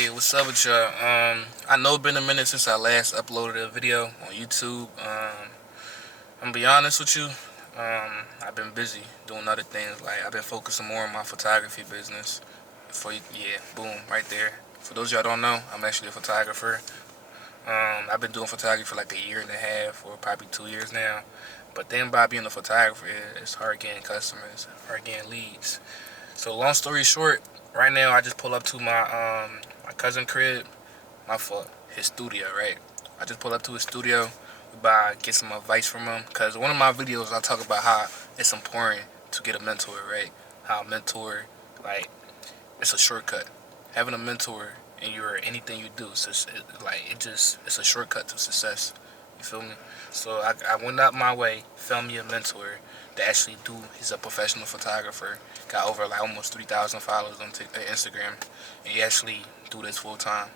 Hey, what's up with y'all? I know it's been a minute since I last uploaded a video on YouTube. I'm gonna be honest with you. I've been busy doing other things. Like I've been focusing more on my photography business. Boom, right there. For those of y'all don't know, I'm actually a photographer. I've been doing photography for like a year and a half, or probably 2 years now. But then by being a photographer, it's hard getting customers, hard getting leads. So long story short, right now I just pull up to my cousin crib, my fault, his studio, right? I just pull up to his studio, get some advice from him, cause one of my videos I talk about how it's important to get a mentor, right? How a mentor, like, it's a shortcut. Having a mentor in anything you do, it's a shortcut to success. You feel me? So I went out my way, found me a mentor that actually he's a professional photographer, got over like almost 3,000 followers on Instagram, and he actually do this full time.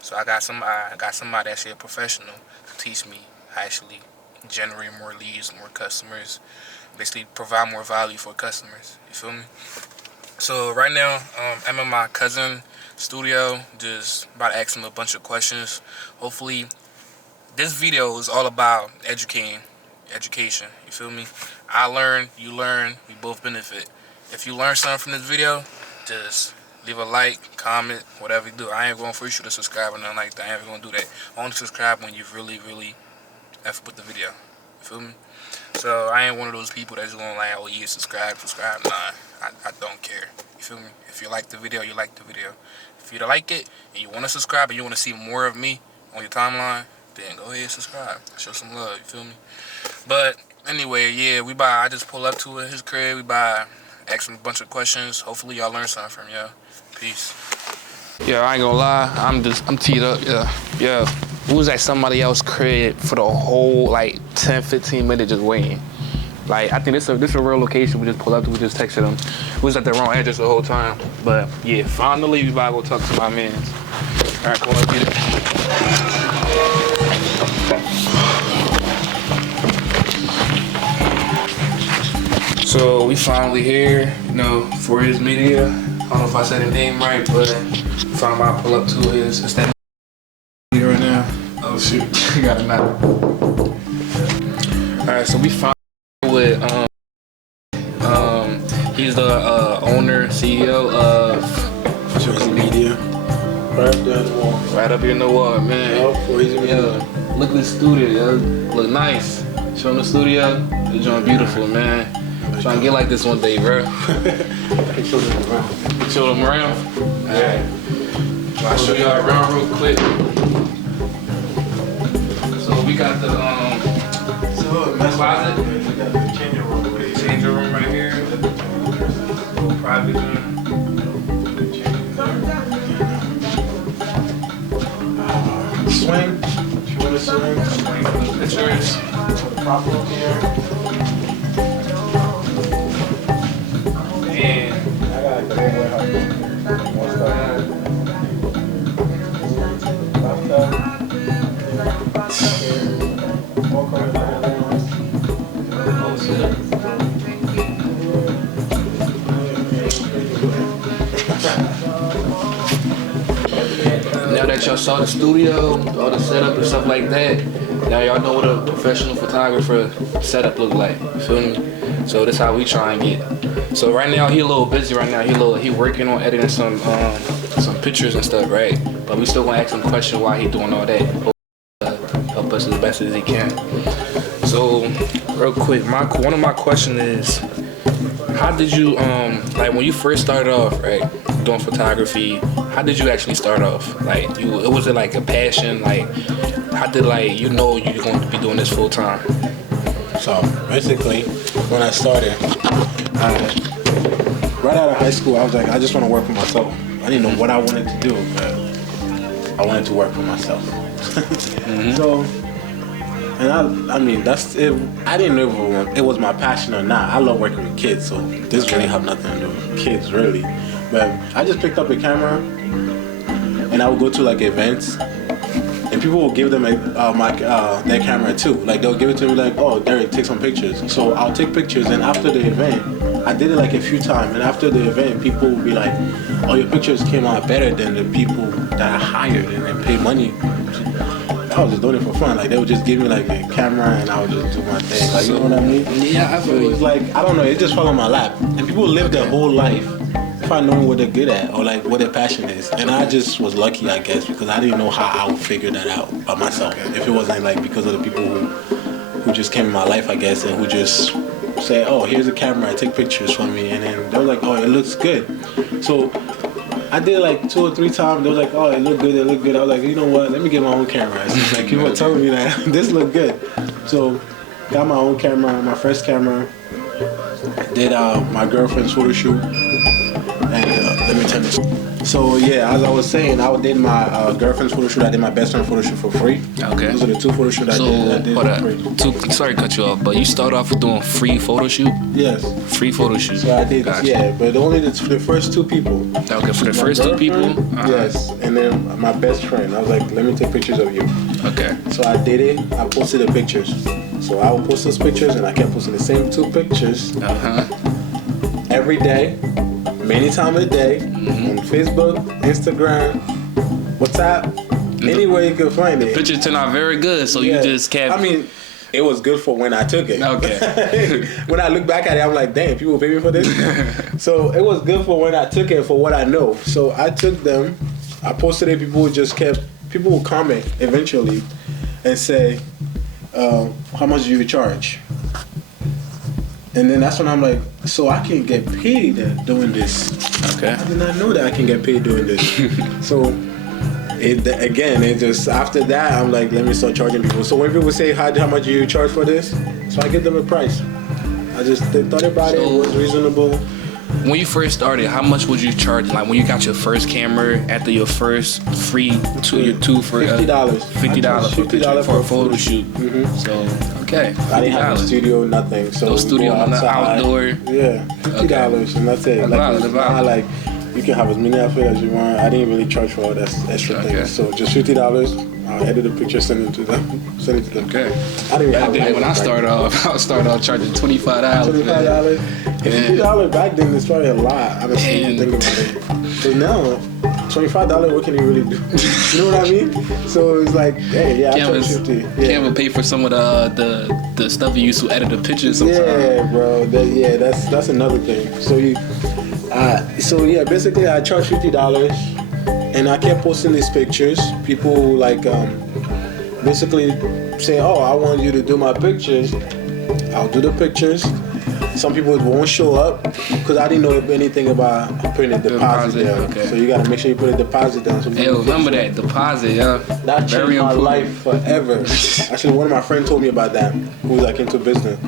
So I got somebody actually a professional to teach me how to actually generate more leads, more customers, basically provide more value for customers. You feel me? So right now, I'm in my cousin studio, just about to ask him a bunch of questions. Hopefully, this video is all about education. You feel me? I learn, you learn, we both benefit. If you learn something from this video, just leave a like, comment, whatever you do. I ain't going to force you to subscribe or nothing like that. I ain't going to do that. I only subscribe when you really effort with the video. You feel me? So I ain't one of those people that's going like, oh yeah, subscribe. Nah, I don't care. You feel me? If you like the video, you like the video. If you don't like it and you want to subscribe and you want to see more of me on your timeline, then go ahead and subscribe. Show some love. You feel me? But anyway, yeah, I just pull up to his crib. Ask him a bunch of questions. Hopefully y'all learn something from y'all. Peace. Yeah, I ain't gonna lie. I'm teed up. Yeah. We was at somebody else's crib for the whole like 10-15 minutes just waiting. Like I think this is a real location. We just pulled up to. We just texted them. We was at the wrong address the whole time. But yeah, finally we about to go talk to my mans. All right, come on, get it. So we finally here, for his media. I don't know if I said his name right, but finally I pull up to his stand right now. Oh shoot, you got it now. Alright, so we finally with he's the owner, CEO of Social Media. Right up there in the wall. Right up here in the wall, man. Look at the studio, yo. Look nice. Show him the studio. It's doing beautiful, man. Trying to get like this one day, bro. Show them around. Show them around? Alright. I'll show y'all around real quick. So we got the closet. We got the changing room over there. Changing room right here. Private room. Swing. If you want to swing. Swing for the pictures. Prop room here. And I got a great warehouse. One star. now that y'all saw the studio, all the setup and stuff like that, now y'all know what a professional photographer setup look like. You feel me? So that's how we try and get. So right now he a little busy right now. He working on editing some pictures and stuff, right? But we still gonna ask him questions while he doing all that. Help us as best as he can. So real quick, one of my questions is, how did you like when you first started off, right, doing photography? How did you actually start off? Like, was it like a passion? Like, how did you're going to be doing this full time? So basically, when I started, right out of high school, I was like, I just want to work for myself. I didn't know what I wanted to do, but I wanted to work for myself. Mm-hmm. So, and I mean, that's it. I didn't know if it was my passion or not. I love working with kids, so this really have nothing to do with kids, really. But I just picked up a camera, and I would go to like events, and people will give them their camera too. Like they'll give it to me like, oh, Derek, take some pictures. So I'll take pictures, and after the event, I did it like a few times, and after the event, people will be like, oh, your pictures came out better than the people that I hired and they paid money. I was just doing it for fun. Like they would just give me like a camera, and I would just do my thing. Like, you know what I mean? Yeah, I feel It was like, I don't know, it just fell on my lap. And people live their whole life by knowing what they're good at or like what their passion is. And I just was lucky, I guess, because I didn't know how I would figure that out by myself. If it wasn't like because of the people who just came in my life, I guess, and who just say, oh, here's a camera, take pictures for me. And then they were like, oh, it looks good. So I did like 2 or 3 times. They was like, oh, it looked good, it looked good. I was like, you know what, let me get my own camera. So like people were telling me that this looked good. So got my own camera, my first camera. Did my girlfriend's photo shoot. And let me tell you. So yeah, as I was saying, I did my girlfriend's photo shoot. I did my best friend photo shoot for free. Okay. Those are the 2 photo shoots I did for free. Sorry to cut you off, but you started off with doing free photo shoot? Yes. Free photo shoot. So I did, Gotcha. yeah, but only the first 2 people. Okay, for the My first 2 people? girlfriend, yes, and then my best friend. I was like, let me take pictures of you. Okay. So I did it. I posted the pictures. So I would post those pictures, and I kept posting the same 2 pictures every day, many times a day, on Facebook, Instagram, WhatsApp, anywhere you could find it. Pictures turned out very good, so you just kept... I mean, it was good for when I took it. Okay. When I look back at it, I'm like, damn, people pay me for this? So it was good for when I took it, for what I know. So I took them, I posted it, people would comment eventually and say, how much do you charge? And then that's when I'm like, so I can get paid doing this. Okay. I did not know that I can get paid doing this. So it just after that I'm like, let me start charging people. So when people say how much do you charge for this, so I give them a price. I just thought about it was reasonable. When you first started, how much would you charge? Like when you got your first camera after your first free $50 for $50 for a photo shoot. So okay, I didn't have a studio, nothing. So no studio, on the outdoor. Yeah, $50 and that's it. Like you can have as many outfits as you want. I didn't really charge for all that extra things. So just $50. I'll edit the picture, send it to them. Okay. I didn't even have when I started off charging $25. $25. And $50 back then is probably a lot. I mean, think about it. So now, $25, what can you really do? You know what I mean? So it's like, hey, yeah, I charge $50. Can't even pay for some of the stuff you used to edit the pictures sometimes. Yeah, bro. That's another thing. So yeah, basically I charged $50, and I kept posting these pictures. People like basically say, oh, I want you to do my pictures. I'll do the pictures. Some people won't show up because I didn't know anything about putting a deposit down. Okay. So you gotta make sure you put a deposit down. So remember that deposit, yeah. That changed my life forever. Actually, one of my friends told me about that, who was like into business.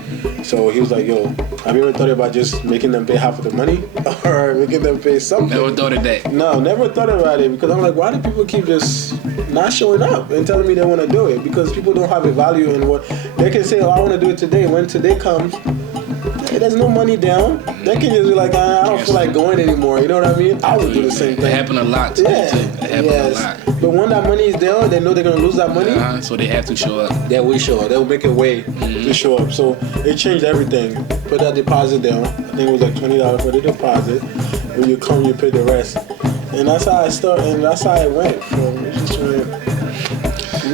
So he was like, yo, have you ever thought about just making them pay half of the money or making them pay something? Never thought of that. No, never thought about it because I'm like, why do people keep just not showing up and telling me they want to do it? Because people don't have a value in what they can say. Oh, I want to do it today. When today comes, there's no money down. They can just be like, I don't feel like going anymore. You know what I mean? I would do the same thing. It happened a lot to me too. It happened a lot. But when that money is there, they know they're gonna lose that money. So they have to show up. They will show up. They'll make a way to show up. So it changed everything. Put that deposit down. I think it was like $20 for the deposit. When you come, you pay the rest. And that's how I started. And that's how it went.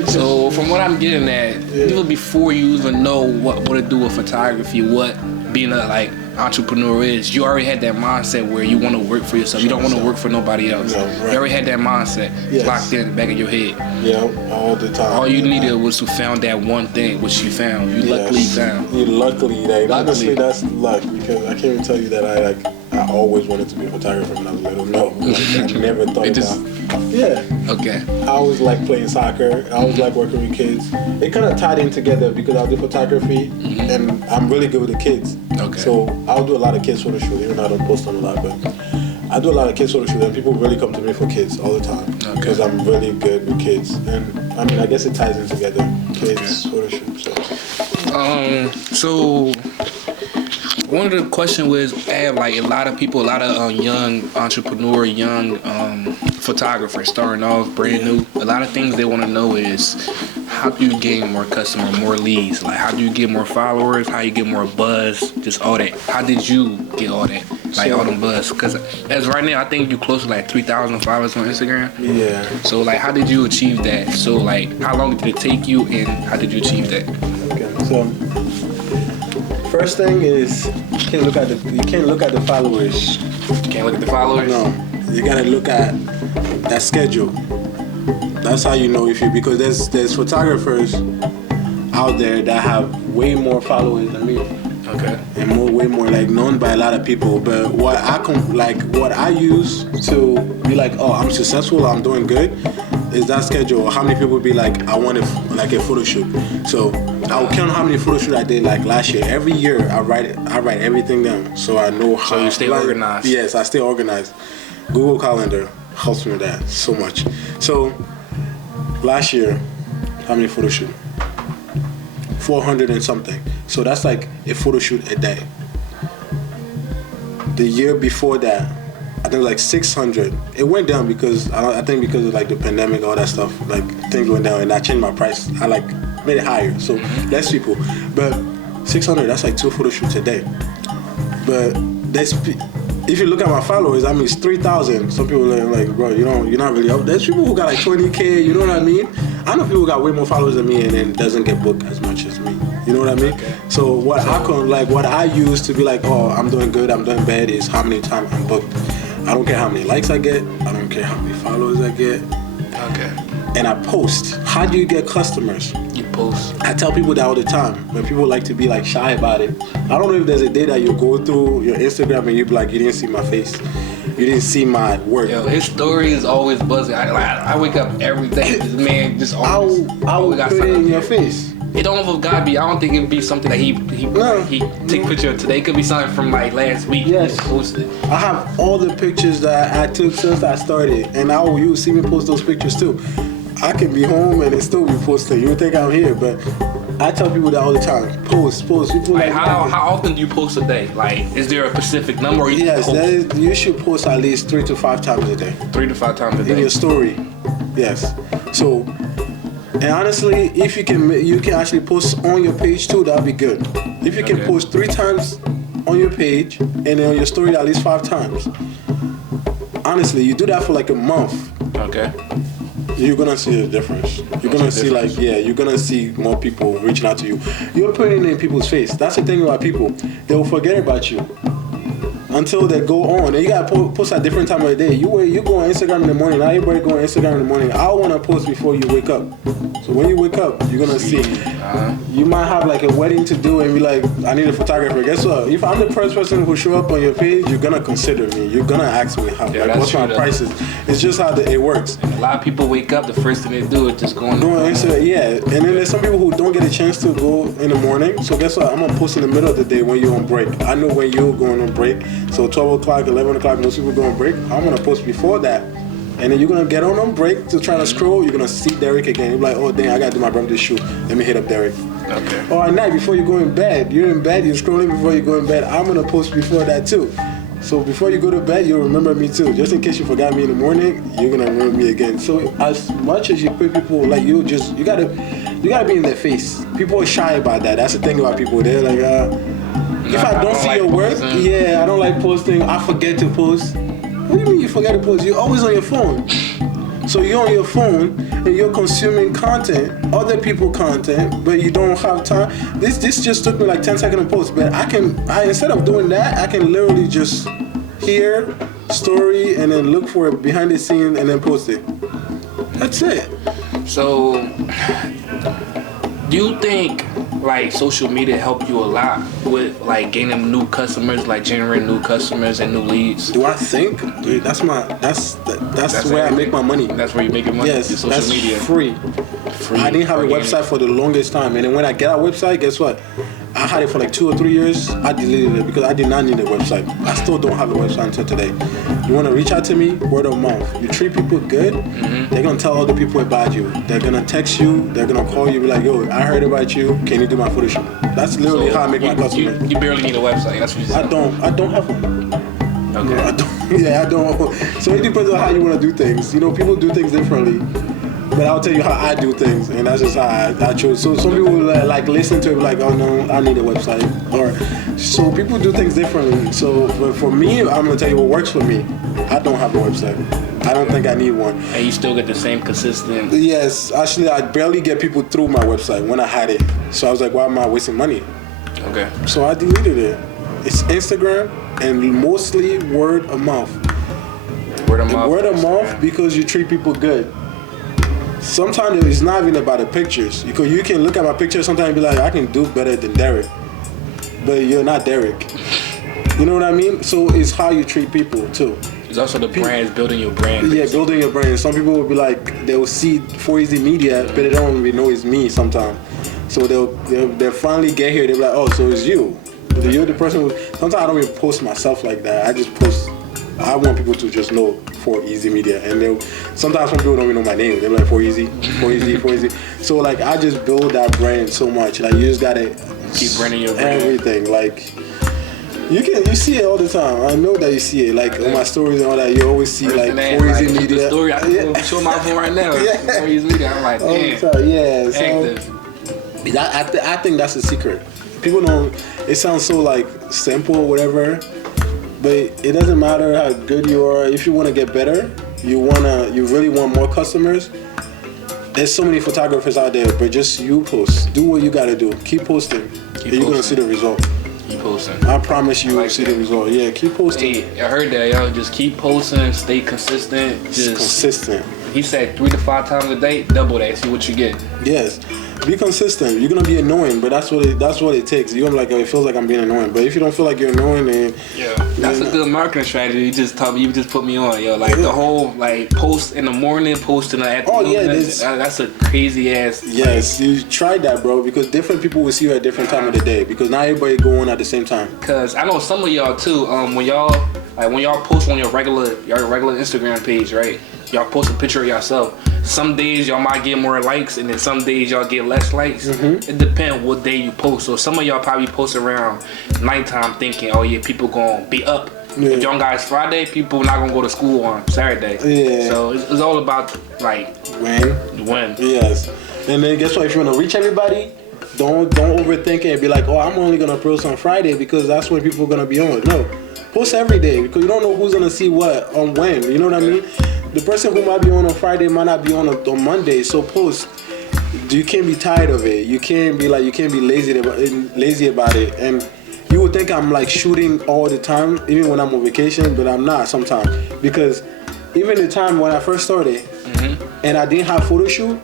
So from what I'm getting at, even before you even know what to do with photography, what being a like entrepreneur is, you already had that mindset where you want to work for yourself. You don't want to work for nobody else. No, right. You already had that mindset locked in the back of your head. Yeah, all the time. All you needed was to found that one thing, which you found. You luckily found. Honestly, that's luck because I can't even tell you that I always wanted to be a photographer when I was little. No, I never thought about. Yeah. Okay. I always like playing soccer. I always like working with kids. It kind of tied in together because I do photography and I'm really good with the kids. Okay. So I'll do a lot of kids photo shoot, even though I don't post them a lot, but I do a lot of kids photo shoot and people really come to me for kids all the time because I'm really good with kids. And I mean, I guess it ties in together. Kids photo shoot. So one of the questions was, I have like a lot of people, a lot of young entrepreneur, young photographers starting off brand new, a lot of things they want to know is how do you gain more customers, more leads? Like how do you get more followers? How you get more buzz? Just all that. How did you get all that? Like all them buzz? Because as right now, I think you close to like 3,000 followers on Instagram. Yeah. So like, how did you achieve that? So like, how long did it take you, and how did you achieve that? Okay. So first thing is you can't look at the followers. You can't look at the followers. No, you gotta look at that schedule. That's how you know if you, because there's photographers out there that have way more followers than me. Okay. And way more like known by a lot of people. But what I use to be like, oh, I'm successful, I'm doing good, is that schedule. How many people be like, I want like a photo shoot. So I'll count how many photo shoots I did like last year. Every year I write everything down so I know how. So you stay organized. Yes, I stay organized. Google Calendar helps me with that so much. So last year, how many photo shoots? 400 and something. So that's like a photo shoot a day. The year before that, I think like 600. It went down because I think because of like the pandemic, all that stuff. Like things went down, and I changed my price. I like made it higher, so less people. But 600, that's like 2 photo shoots a day. But if you look at my followers, I mean it's 3,000. Some people are like, bro, you're not really up. There's people who got like 20K. You know what I mean? I know people who got way more followers than me and then doesn't get booked as much as me. You know what I mean? Okay. So what I use to be like, oh, I'm doing good, I'm doing bad, is how many times I'm booked. I don't care how many likes I get. I don't care how many followers I get. Okay. And I post. How do you get customers? You post. I tell people that all the time, but people like to be like shy about it. I don't know if there's a day that you go through your Instagram and you be like, you didn't see my face. You didn't see my work. Yo, his story is always buzzing. I wake up every day. This man just always. I will put it in your face. It don't know if God be. I don't think it would be something that he take picture of today. It could be something from like last week. Yes. Posted. I have all the pictures that I took since I started, and you will see me post those pictures too. I can be home and it still be posted. You would think I'm here, but I tell people that all the time. Post. People like how often do you post a day? Like, is there a specific number? Or yes, you should post at least 3 to 5 times a day. 3 to 5 times a day. In your story, yes. So, and honestly, if you can actually post on your page too. That'd be good. If you can post 3 times on your page and then on your story at least 5 times. Honestly, you do that for like a month. Okay. You're gonna see a difference. You're gonna see you're gonna see more people reaching out to you. You're putting it in people's face. That's the thing about people. They will forget about you until they go on. And you gotta post at different time of the day. You go on Instagram in the morning. Now everybody go on Instagram in the morning. I wanna post before you wake up. So when you wake up, you're gonna see. You might have like a wedding to do and be like, I need a photographer. Guess what? If I'm the first person who show up on your page, you're gonna consider me. You're gonna ask me how, what's my prices. It's just how it works. And a lot of people wake up, the first thing they do is just go on Instagram. Yeah, and then there's some people who don't get a chance to go in the morning. So guess what? I'm gonna post in the middle of the day when you're on break. I know when you're going on break. So 12 o'clock, 11 o'clock, most people go on break. I'm gonna post before that. And then you're gonna get on break to try to scroll. You're gonna see Derek again. You're like, oh dang, I gotta do my birthday shoot. Let me hit up Derek. Okay. Or at night before you go in bed. You're in bed, you're scrolling before you go in bed. I'm gonna post before that too. So before you go to bed, you'll remember me too. Just in case you forgot me in the morning, you're gonna remember me again. So as much as you put people like you gotta be in their face. People are shy about that. That's the thing about people. They're like, if I don't see your work, I don't like posting. I forget to post. What do you mean you forget to post? You're always on your phone. So you're on your phone and you're consuming content, other people content, but you don't have time. This just took me like 10 seconds to post, but I instead of doing that, I can literally just hear story and then look for it behind the scene and then post it. That's it. So, do you think like social media helped you a lot with like gaining new customers, like generating new customers and new leads? Do I think? Dude, that's where I make my money. That's where you make your money. Yes, social that's media. Free. I didn't have a website for the longest time, and then when I get a website, guess what? I had it for like 2 or 3 years. I deleted it because I did not need a website. I still don't have a website until today. You want to reach out to me? Word of mouth. You treat people good, they're gonna tell other people about you. They're gonna text you. They're gonna call you. Be like, yo, I heard about you. Can you do my photo shoot? That's literally how I make my customers. You barely need a website. That's what you said. I don't have one. Okay. I don't. So it depends on how you want to do things. You know, people do things differently. But I'll tell you how I do things, and that's just how I chose. So some people like listen to it like, oh no, I need a website. Or so people do things differently. So but for me, I'm gonna tell you what works for me. I don't have a website. I don't think I need one. And you still get the same consistent. Yes, actually, I barely get people through my website when I had it. So I was like, why am I wasting money? Okay. So I deleted it. It's Instagram and mostly word of mouth. Word of mouth. Word of mouth because you treat people good. Sometimes it's not even about the pictures. Because you can look at my pictures sometimes and be like, I can do better than Derek. But you're not Derek. You know what I mean? So it's how you treat people too. It's also the brand, building your brand. Yeah, building your brand. Some people will be like, they will see 4Easy Media, but they don't even know it's me sometimes. So they'll finally get here. They'll be like, oh, so it's you. You're the person who, sometimes I don't even post myself like that. I just post, I want people to just know 4Easy Media. And sometimes some people don't even know my name. They're like 4Easy. So like, I just build that brand so much. Like, you just gotta keep branding your brand. Everything. Like, you see it all the time. I know that you see it. Like on my stories and all that, you always see like 4Easy Media. The story, I can show my phone right now. Yeah. 4Easy Media. I'm like, damn. Yeah. So active. I think that's the secret. People don't. It sounds so like simple or whatever, but it doesn't matter how good you are. If you want to get better, you really want more customers. There's so many photographers out there, but just you post. Do what you gotta do. Keep posting. You're gonna see the result. Keep posting. I promise you will see the result. Yeah, keep posting. Hey, I heard that, yo. Just keep posting. Stay consistent. Consistent. He said 3 to 5 times a day. Double that. See what you get. Yes. Be consistent. You're gonna be annoying, but that's what it takes. You're gonna be like, oh, it feels like I'm being annoying. But if you don't feel like you're annoying, then that's a good marketing strategy. You just put me on, yo. Like the whole like post in the morning, post in the afternoon. Oh yeah, that's a crazy ass. Yes, you tried that, bro. Because different people will see you at different time of the day. Because not everybody going at the same time. Cause I know some of y'all too. When y'all post on your regular Instagram page, right? Y'all post a picture of yourself. Some days y'all might get more likes, and then some days y'all get less likes. Mm-hmm. It depends what day you post. So some of y'all probably post around nighttime, thinking, "Oh yeah, people gonna be up." Yeah. If y'all guys Friday, people not gonna go to school on Saturday. Yeah. So it's all about like when. Yes. And then guess what? If you wanna reach everybody, don't overthink it and be like, "Oh, I'm only gonna post on Friday because that's when people are gonna be on." No, post every day because you don't know who's gonna see what on when. You know what I mean? The person who might be on Friday might not be on Monday, so post. You can't be tired of it. You can't be lazy about it. And you would think I'm like shooting all the time, even when I'm on vacation, but I'm not sometimes. Because even the time when I first started, and I didn't have photo shoot,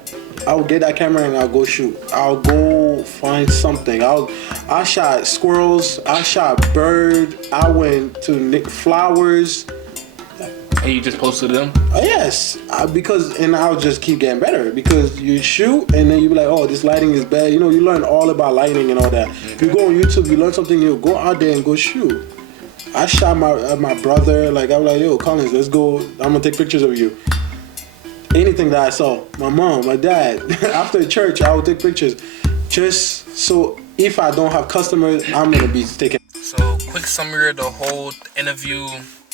I would get that camera and I'll go shoot. I'll go find something. I shot squirrels. I shot bird. I went to Nick Flowers. And you just posted them? Yes, because I'll just keep getting better because you shoot and then you be like, oh, this lighting is bad. You know, you learn all about lighting and all that. If you go on YouTube, you learn something new. Go out there and go shoot. I shot my brother. Like I was like, yo, Collins, let's go. I'm gonna take pictures of you. Anything that I saw, my mom, my dad. After church, I would take pictures. Just so if I don't have customers, I'm gonna be taking. So quick summary of the whole interview,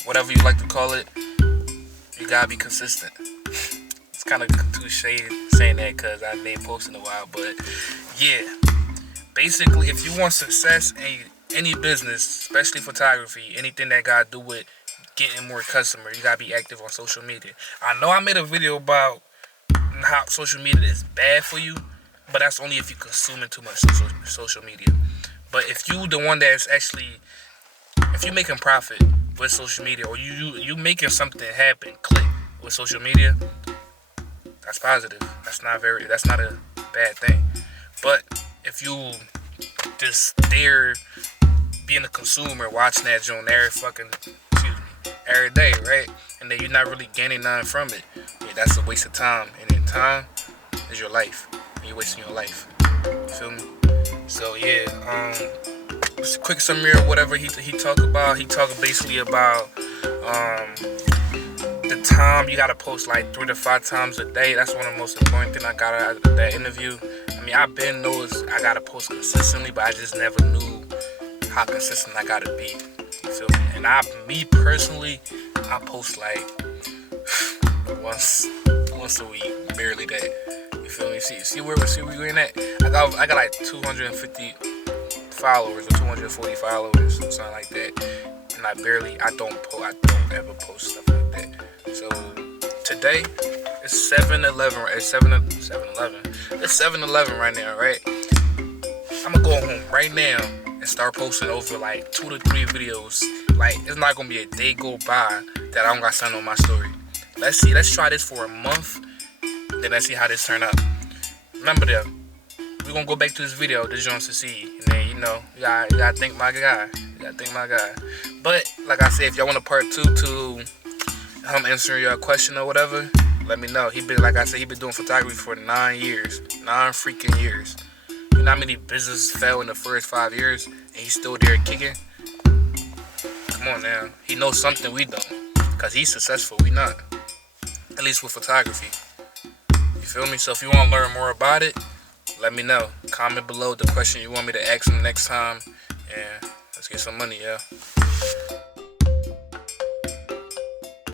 whatever you like to call it. You gotta be consistent. It's kind of cliche saying that because I've been posting a while, but yeah. Basically, if you want success in any business, especially photography, anything that got to do with getting more customers, you gotta be active on social media. I know I made a video about how social media is bad for you, but that's only if you're consuming too much social media. But if you the one that's actually, if you're making profit with social media, or you making something happen, click with social media, that's positive. That's not a bad thing. But if you just there being a consumer, watching that joint every day, right? And then you're not really gaining nothing from it, yeah, that's a waste of time. And then time is your life. And you're wasting your life. You feel me? So yeah, just a quick summary of whatever he talked about. He talked basically about the time you gotta post like 3 to 5 times a day. That's one of the most important things I got out of that interview. I mean, I've been noticed I gotta post consistently, but I just never knew how consistent I gotta be. You feel me? And me personally, I post like once a week, barely that. You feel me? See where we're in at? I got like 250 followers or 240 followers, something like that. And I don't ever post stuff like that. So today it's 7-Eleven, right? It's 7-Eleven. It's 7-Eleven right now, right? I'm gonna go home right now and start posting over like 2 to 3 videos. Like, it's not gonna be a day go by that I don't got something on my story. Let's try this for a month, then let's see how this turn out. Remember though, we're gonna go back to this video, this Jones to see, and then you gotta thank my guy. But like I said, if y'all want a part 2 to him answering your question or whatever, let me know. He been doing photography for 9 freaking years. You know how many businesses fell in the first 5 years and he's still there kicking? Come on now. He knows something we don't. Because he's successful, we not. At least with photography. You feel me? So if you want to learn more about it, let me know. Comment below the question you want me to ask him next time. And let's get some money, yeah.